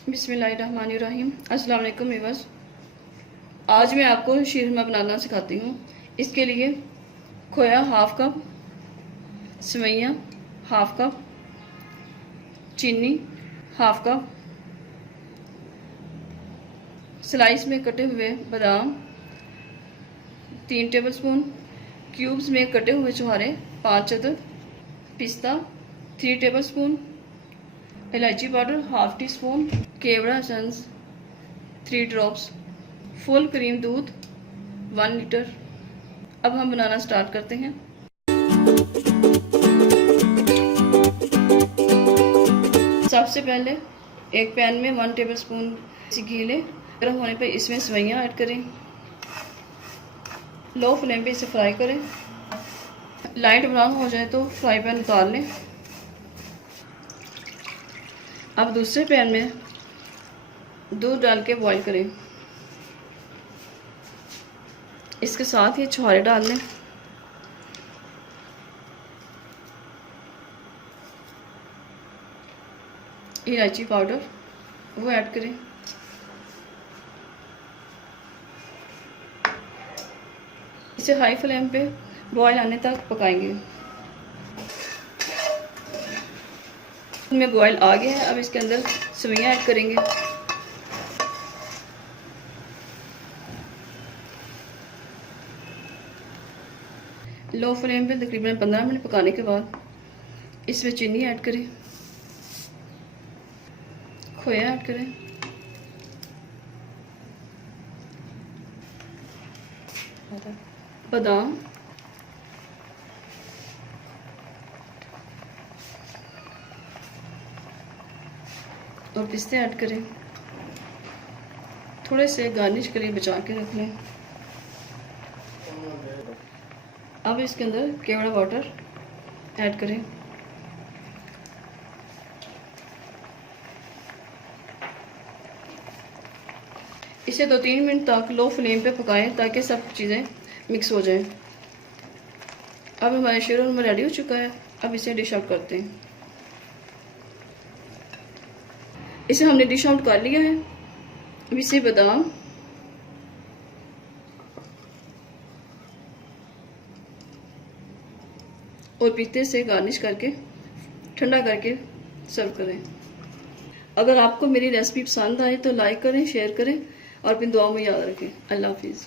बिस्मिल्लाहिर्रहमानिर्रहीम। अस्सलाम वालेकुम व्यूअर्स। आज मैं आपको शीरकुरमा बनाना सिखाती हूँ। इसके लिए खोया हाफ कप, सेवइयाँ हाफ कप, चीनी हाफ कप, स्लाइस में कटे हुए बादाम 3 टेबलस्पून, क्यूब्स में कटे हुए छुहारे 5 अदद, पिस्ता 3 टेबलस्पून, इलायची पाउडर हाफ टी स्पून, केवड़ा एसेंस 3 ड्रॉप्स, फुल क्रीम दूध 1 लीटर। अब हम बनाना स्टार्ट करते हैं। सबसे पहले एक पैन में 1 टेबलस्पून घी लें। गर्म होने पर इसमें सेवइयाँ ऐड करें। लो फ्लेम पे इसे फ्राई करें। लाइट ब्राउन हो जाए तो फ्राई पैन उतार लें। अब दूसरे पैन में दूध डाल के बॉईल करें। इसके साथ ही छुहारे डाल लें। इलायची पाउडर वो ऐड करें। इसे हाई फ्लेम पे बॉईल आने तक पकाएंगे। इनमें बॉईल आ गया है। अब इसके अंदर सेवइयाँ ऐड करेंगे। लो फ्लेम पे तकरीबन 15 मिनट पकाने के बाद इसमें चीनी ऐड करें, खोया ऐड करें, बादाम, और पिस्ते ऐड करें। थोड़े से गार्निश के लिए बचा के रख लें। अब इसके अंदर केवड़ा वाटर ऐड करें। इसे 2-3 मिनट तक लो फ्लेम पे पकाएं ताकि सब चीज़ें मिक्स हो जाएं। अब हमारा शीरकुरमा रेडी हो चुका है। अब इसे डिश आउट करते हैं। इसे हमने डिश आउट कर लिया है। अब इसे बादाम और पिस्ते से गार्निश करके ठंडा करके सर्व करें। अगर आपको मेरी रेसिपी पसंद आए तो लाइक करें, शेयर करें और अपनी दुआओं में याद रखें। अल्लाह हाफिज़।